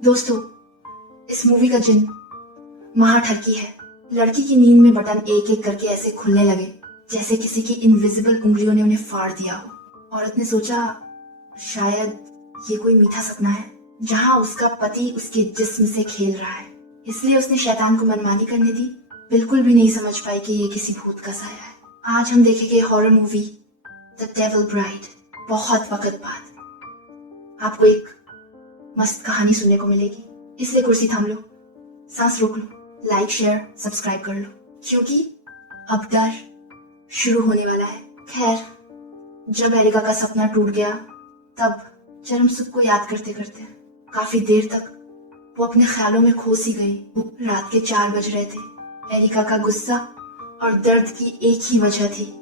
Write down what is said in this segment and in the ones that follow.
दोस्तों, इस मूवी का जिन महाठगी है। लड़की की नींद में बटन एक एक करके ऐसे खुलने लगे जैसे किसी की इनविजिबल उंगलियों ने उन्हें फाड़ दिया हो। औरत ने सोचा शायद ये कोई मीठा सपना है जहां उसका पति उसके जिस्म से खेल रहा है, इसलिए उसने शैतान को मनमानी करने दी। बिल्कुल भी नहीं समझ पाई कि ये किसी भूत का साया है। आज हम देखेंगे horror movie the devil bride. बहुत वक्त बाद आपको एक मस्त कहानी सुनने को मिलेगी, इसलिए कुर्सी थाम लो, सांस रोक लो, लाइक शेयर सब्सक्राइब कर लो, क्योंकि अब डर शुरू होने वाला है। खैर, जब एरिका का सपना टूट गया तब चरम सुख को याद करते करते काफी देर तक वो अपने ख्यालों में खो सी गई। रात के 4 बज रहे थे। एरिका का गुस्सा और दर्द की एक ही वजह थी,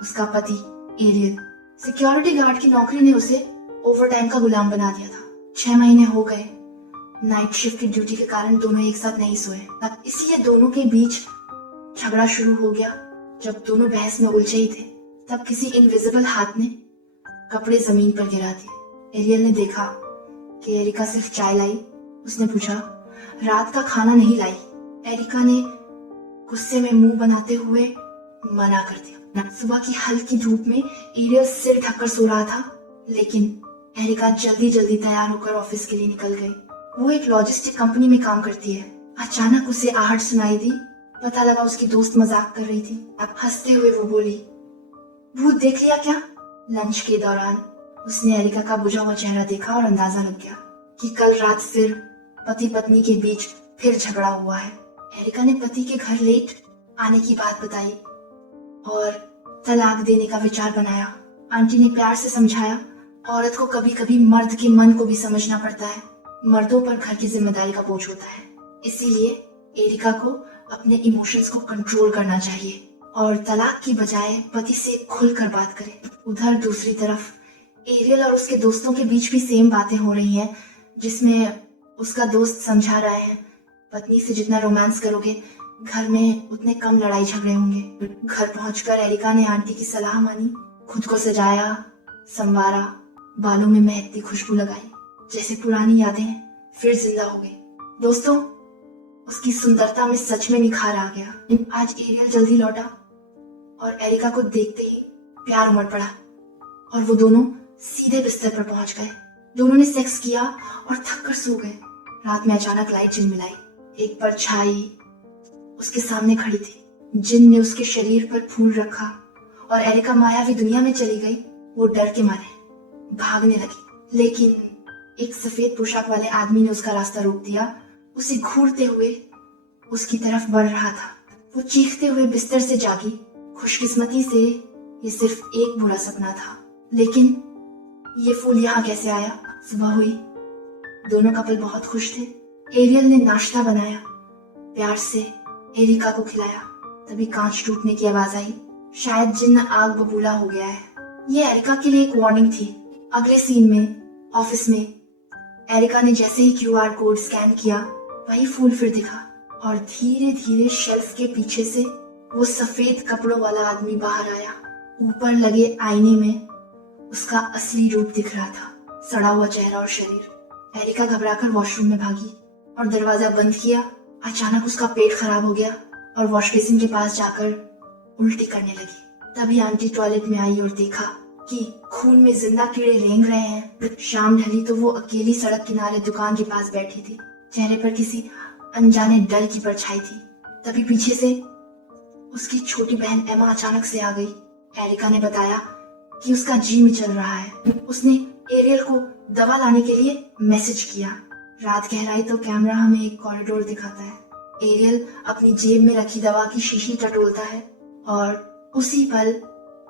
उसका पति एरियल। सिक्योरिटी गार्ड की नौकरी ने उसे ओवरटाइम का गुलाम बना दिया था। 6 महीने हो गए। नाइट शिफ्ट की ड्यूटी के कारण दोनों एक साथ नहीं सोए, इसलिए दोनों के बीच झगड़ा शुरू हो गया। जब दोनों बहस में उलझे ही थे तब किसी इनविजिबल हाथ ने कपड़े जमीन पर गिरा दिए। एरियल ने देखा कि एरिका सिर्फ चाय लाई। उसने पूछा, रात का खाना नहीं लाई? एरिका ने गुस्से में मुंह बनाते हुए मना कर दिया। सुबह की हल्की धूप में एरियल सिर ढककर सो रहा था, लेकिन एरिका जल्दी जल्दी तैयार होकर ऑफिस के लिए निकल गई। वो एक लॉजिस्टिक कंपनी में काम करती है। अचानक उसे आहट सुनाई दी। पता लगा उसकी दोस्त मजाक कर रही थी। अब हंसते हुए वो बोली, भूत देख लिया क्या? लंच के दौरान उसने एरिका का बुझा हुआ चेहरा देखा और अंदाजा लग गया कि कल रात फिर पति पत्नी के बीच फिर झगड़ा हुआ है। एरिका ने पति के घर लेट आने की बात बताई और तलाक देने का विचार बनाया। आंटी ने प्यार से समझाया, औरत को कभी कभी मर्द के मन को भी समझना पड़ता है। मर्दों पर घर की जिम्मेदारी का बोझ होता है, इसीलिए एरिका को अपने इमोशंस को कंट्रोल करना चाहिए और तलाक की बजाय पति से खुलकर बात करे। उधर दूसरी तरफ एरियल और उसके दोस्तों के बीच भी सेम बातें हो रही हैं, जिसमें उसका दोस्त समझा रहा है, पत्नी से जितना रोमांस करोगे घर में उतने कम लड़ाई झगड़े होंगे। घर पहुंचकर एरिका ने आंटी की सलाह मानी, खुद को सजाया, संवारा, बालों में महकती खुशबू लगाई, जैसे पुरानी यादें फिर जिंदा हो गई। दोस्तों, उसकी सुंदरता में सच में निखार आ गया। आज एरियल जल्दी लौटा और एरिका को देखते ही प्यार उमड़ पड़ा और वो दोनों सीधे बिस्तर पर पहुंच गए। दोनों ने सेक्स किया और थक कर सो गए। रात में अचानक लाइट झिलमिलाई। एक परछाई उसके सामने खड़ी थी। जिन ने उसके शरीर पर फूल रखा और एरिका मायावी दुनिया में चली गई। वो डर के मारे भागने लगी, लेकिन एक सफेद पोशाक वाले आदमी ने उसका रास्ता रोक दिया। उसे घूरते हुए उसकी तरफ बढ़ रहा था। वो चीखते हुए बिस्तर से जागी। खुशकिस्मती से ये सिर्फ एक बुरा सपना था, लेकिन ये फूल यहाँ कैसे आया? सुबह हुई। दोनों कपल बहुत खुश थे। एरियल ने नाश्ता बनाया, प्यार से एरिका को खिलाया। तभी कांच टूटने की आवाज आई। शायद जिन्न आग बबूला हो गया है। ये एरिका के लिए एक वार्निंग थी। अगले सीन में ऑफिस में एरिका ने जैसे ही QR कोड स्कैन किया, वही फूल फिर दिखा और धीरे धीरे शेल्फ के पीछे से वो सफेद कपड़ों वाला आदमी बाहर आया। ऊपर लगे आईने में उसका असली रूप दिख रहा था, सड़ा हुआ चेहरा और शरीर। एरिका घबराकर वॉशरूम में भागी और दरवाजा बंद किया। अचानक उसका पेट खराब हो गया और वॉश बेसिन के पास जाकर उल्टी करने लगी। तभी आंटी टॉयलेट में आई और देखा कि खून में जिंदा कीड़े रेंग रहे हैं। शाम ढली तो वो अकेली सड़क किनारे दुकान के पास बैठी थी। चेहरे पर किसी अनजाने डर की परछाई थी। तभी पीछे से उसकी छोटी बहन एमा अचानक से आ गई। एरिका ने बताया कि उसका जी मिचल रहा है। उसने एरियल को दवा लाने के लिए मैसेज किया। रात गहराई तो कैमरा हमें एक कॉरिडोर दिखाता है। एरियल अपनी जेब में रखी दवा की शीशी टटोलता है और उसी पल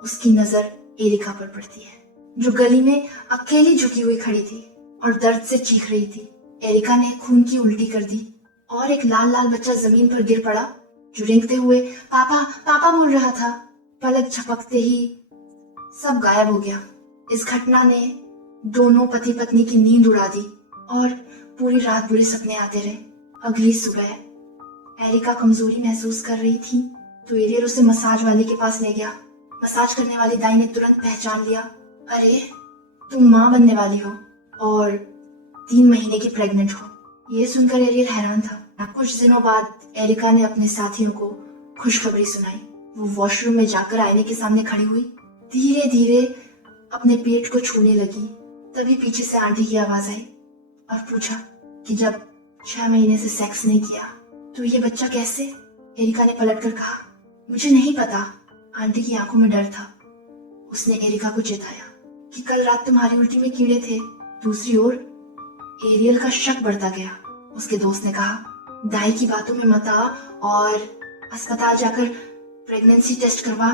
उसकी नजर एरिका पर पड़ती है, जो गली में अकेली झुकी हुई खड़ी थी और दर्द से चीख रही थी। एरिका ने खून की उल्टी कर दी और एक लाल लाल बच्चा जमीन पर गिर पड़ा, जो रेंगते हुए पापा पापा बोल रहा था। पलक झपकते ही सब गायब हो गया। इस घटना ने दोनों पति पत्नी की नींद उड़ा दी और पूरी रात बुरे सपने आते रहे। अगली सुबह एरिका कमजोरी महसूस कर रही थी तो एरियल उसे मसाज वाले के पास ले गया। मसाज करने वाली दाई ने तुरंत पहचान लिया, अरे तुम माँ बनने वाली हो और 3 महीने की प्रेग्नेंट हो। ये सुनकर एरियल हैरान था। कुछ दिनों बाद एरिका ने अपने साथियों को खुशखबरी सुनाई। वो वॉशरूम में जाकर आईने के सामने खड़ी हुई, धीरे धीरे अपने पेट को छूने लगी। तभी पीछे से आंटी की आवाज आई और पूछा कि जब 6 महीने से सेक्स नहीं किया तो ये बच्चा कैसे? एरिका ने पलटकर कहा, मुझे नहीं पता। आंटी की आंखों में डर था। उसने एरिका को चेताया कि कल रात तुम्हारी उल्टी में कीड़े थे। दूसरी ओर एरियल का शक बढ़ता गया। उसके दोस्त ने कहा, दाई की बातों में मत आ और अस्पताल जाकर प्रेगनेंसी टेस्ट करवा,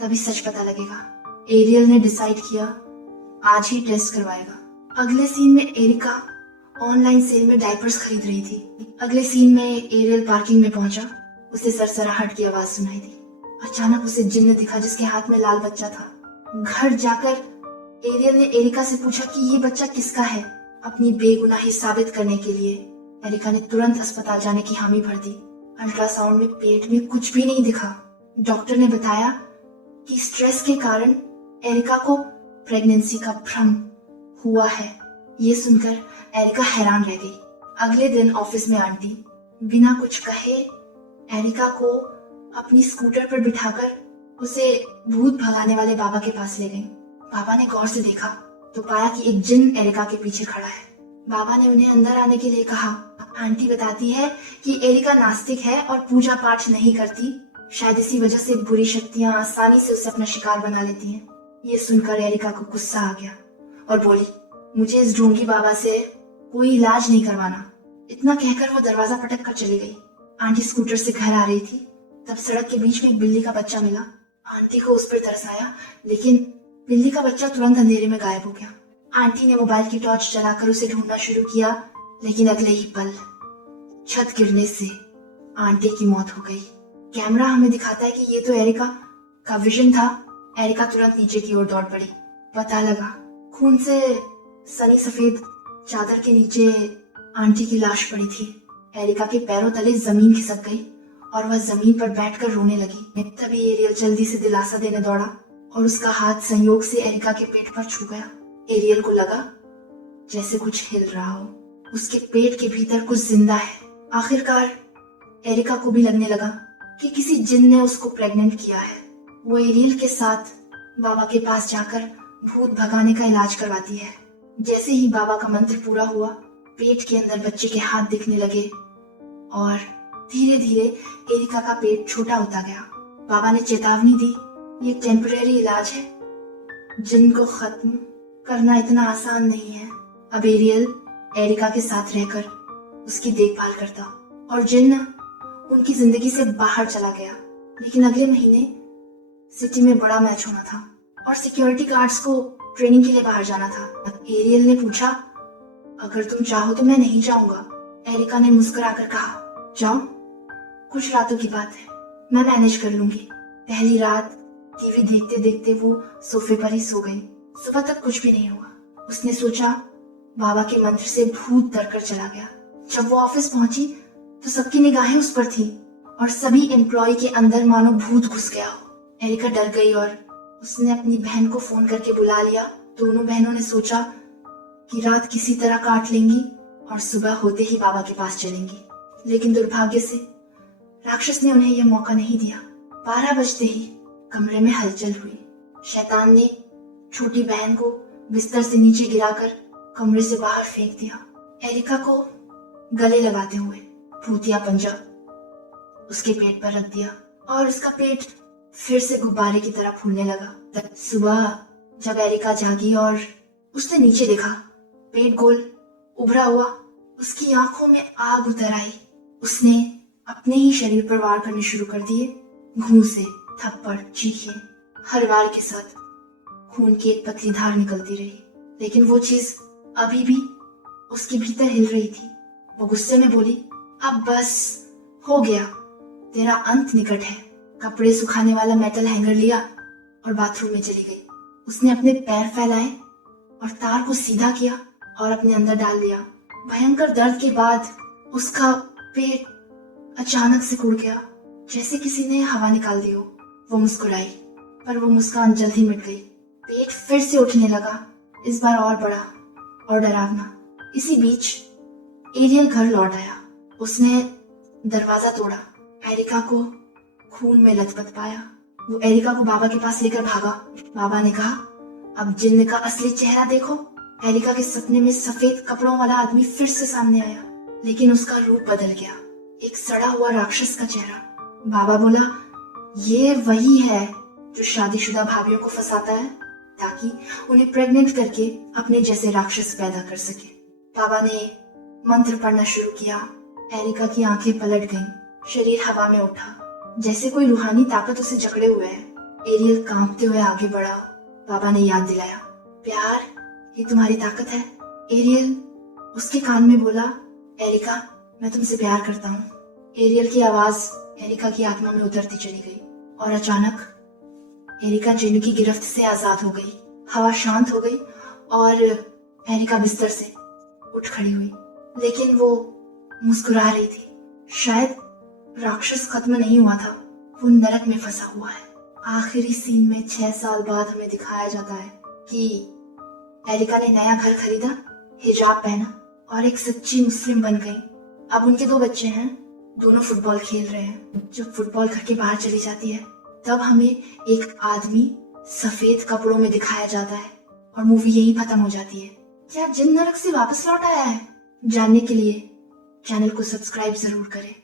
तभी सच पता लगेगा। एरियल ने डिसाइड किया आज ही टेस्ट करवाएगा। अगले सीन में एरिका ऑनलाइन सेल में डायपर्स खरीद रही थी। अगले सीन में एरियल पार्किंग में पहुंचा। उसे सरसराहट की आवाज सुनाई दी। अचानक उसे जिन्न दिखा जिसके हाथ में लाल बच्चा था। घर जाकर एरियल ने एरिका से पूछा कि ये बच्चा किसका है। अपनी बेगुनाही साबित करने के लिए एरिका ने तुरंत अस्पताल जाने की हामी भर दी। अल्ट्रासाउंड में पेट में कुछ भी नहीं दिखा। डॉक्टर ने बताया कि स्ट्रेस के कारण एरिका को प्रेगनेंसी का भ्रम हुआ है। ये सुनकर एरिका हैरान रह गई। अगले दिन ऑफिस में आंटी बिना कुछ कहे एरिका को अपनी स्कूटर पर बिठाकर उसे भूत भगाने वाले बाबा के पास ले गई। बाबा ने गौर से देखा तो पाया कि एक जिन एरिका के पीछे खड़ा है। बाबा ने उन्हें अंदर आने के लिए कहा। आंटी बताती है कि एरिका नास्तिक है और पूजा पाठ नहीं करती। शायद इसी वजह से बुरी शक्तियां आसानी से उसे अपना शिकार बना लेती हैं। ये सुनकर एरिका को गुस्सा आ गया और बोली, मुझे इस ढोंगी बाबा से कोई इलाज नहीं करवाना। इतना कहकर वो दरवाजा पटक कर चली गई। आंटी स्कूटर से घर आ रही थी, तब सड़क के बीच में एक बिल्ली का बच्चा मिला। आंटी को उस पर तरस आया, लेकिन बिल्ली का बच्चा तुरंत अंधेरे में गायब हो गया। आंटी ने मोबाइल की टॉर्च जलाकर उसे ढूंढना शुरू किया, लेकिन अगले ही पल छत गिरने से आंटी की मौत हो गई। कैमरा हमें दिखाता है कि ये तो एरिका का विजन था। एरिका तुरंत नीचे की ओर दौड़ पड़ी। पता लगा खून से सनी सफेद चादर के नीचे आंटी की लाश पड़ी थी। एरिका के पैरों तले जमीन खिसक गई और वह जमीन पर बैठकर रोने लगी। तभी एरियल जल्दी से दिलासा देने दौड़ा और उसका हाथ संयोग से एरिका के पेट पर छू गया। एरियल को लगा जैसे कुछ हिल रहा हो। उसके पेट के भीतर कुछ जिंदा है। आखिरकार एरिका को भी लगने लगा कि किसी जिन ने उसको प्रेग्नेंट किया है। वो एरियल के साथ बाबा के पास जाकर भूत भगाने का इलाज करवाती है। जैसे ही बाबा का मंत्र पूरा हुआ, पेट के अंदर बच्चे के हाथ दिखने लगे और धीरे धीरे एरिका का पेट छोटा होता गया। बाबा ने चेतावनी दी, ये टेम्परेरी इलाज है, जिन को खत्म करना इतना आसान नहीं है। अब एरियल एरिका के साथ रहकर उसकी देखभाल करता और जिन उनकी जिंदगी से बाहर चला गया। लेकिन अगले महीने सिटी में बड़ा मैच होना था और सिक्योरिटी गार्ड्स को ट्रेनिंग के लिए बाहर जाना था। एरियल ने पूछा, अगर तुम चाहो तो मैं नहीं जाऊंगा। एरिका ने मुस्कुराकर कहा, जाओ, कुछ रातों की बात है, मैं मैनेज कर लूंगी। पहली रात टीवी देखते देखते वो सोफे पर ही सो गई। सुबह तक कुछ भी नहीं हुआ। उसने सोचा बाबा के मंत्र से भूत डरकर चला गया। जब वो ऑफिस पहुंची तो सबकी निगाहें उस पर थी और सभी एम्प्लॉय के अंदर मानो भूत घुस गया हो। एरिका डर गई और उसने अपनी बहन को फोन करके बुला लिया। दोनों बहनों ने सोचा कि रात किसी तरह काट लेंगी और सुबह होते ही बाबा के पास चलेंगी। लेकिन दुर्भाग्य से राक्षस ने उन्हें यह मौका नहीं दिया। 12 बजते ही कमरे में हलचल हुई। शैतान ने छोटी बहन को बिस्तर से नीचे गिराकर कमरे से बाहर फेंक दिया। एरिका को गले लगाते हुए भूतिया पंजा उसके पेट पर रख दिया और उसका पेट फिर से गुब्बारे की तरह फूलने लगा। सुबह जब एरिका जागी और उसने नीचे देखा, पेट गोल उभरा हुआ, उसकी आंखों में आग उतर आई। उसने अपने ही शरीर पर वार करने शुरू कर दिए। घूंसे, थप्पड़, चीखें, हर वार के साथ खून की एक पतली धार निकलती रही। लेकिन वो चीज अभी भी उसके भीतर हिल रही थी। वो गुस्से में बोली, अब बस हो गया, तेरा अंत निकट है। कपड़े सुखाने वाला मेटल हैंगर लिया और बाथरूम में चली गई। उसने अपने पैर फैलाए और तार को सीधा किया और अपने अंदर डाल लिया। भयंकर दर्द के बाद उसका पेट अचानक से उड़ गया, जैसे किसी ने हवा निकाल दी हो। वो मुस्कुराई, पर वो मुस्कान जल्द ही मिट गई। पेट फिर से उठने लगा, इस बार और बड़ा और डरावना। इसी बीच एरियल घर लौट आया। उसने दरवाजा तोड़ा, एरिका को खून में लथपथ पाया। वो एरिका को बाबा के पास लेकर भागा। बाबा ने कहा, अब जिन्न का असली चेहरा देखो। एरिका के सपने में सफेद कपड़ों वाला आदमी फिर से सामने आया, लेकिन उसका रूप बदल गया, एक सड़ा हुआ राक्षस का चेहरा। बाबा बोला, ये वही है जो शादीशुदा भाभीियों को फंसाता है ताकि उन्हें प्रेग्नेंट करके अपने जैसे राक्षस पैदा कर सके। बाबा ने मंत्र पढ़ना शुरू किया। एरिका की आंखें पलट गईं, शरीर हवा में उठा, जैसे कोई रूहानी ताकत उसे जकड़े हुए है। एरियल कांपते हुए आगे बढ़ा। बाबा ने याद दिलाया, प्यार, ये तुम्हारी ताकत है। एरियल उसके कान में बोला, एरिका, मैं तुमसे प्यार करता हूँ। एरियल की आवाज एरिका की आत्मा में उतरती चली गई और अचानक एरिका जिन्न की गिरफ्त से आजाद हो गई। हवा शांत हो गई और एरिका बिस्तर से उठ खड़ी हुई, लेकिन वो मुस्कुरा रही थी। शायद राक्षस खत्म नहीं हुआ था, वो नरक में फंसा हुआ है। आखिरी सीन में 6 साल बाद हमें दिखाया जाता है कि एरिका ने नया घर खरीदा, हिजाब पहना और एक सच्ची मुस्लिम बन गई। अब उनके 2 बच्चे हैं, दोनों फुटबॉल खेल रहे हैं। जब फुटबॉल घर के बाहर चली जाती है तब हमें एक आदमी सफेद कपड़ों में दिखाया जाता है और मूवी यही खत्म हो जाती है। क्या जिन्न नरक से वापस लौट आया है? जानने के लिए चैनल को सब्सक्राइब जरूर करें।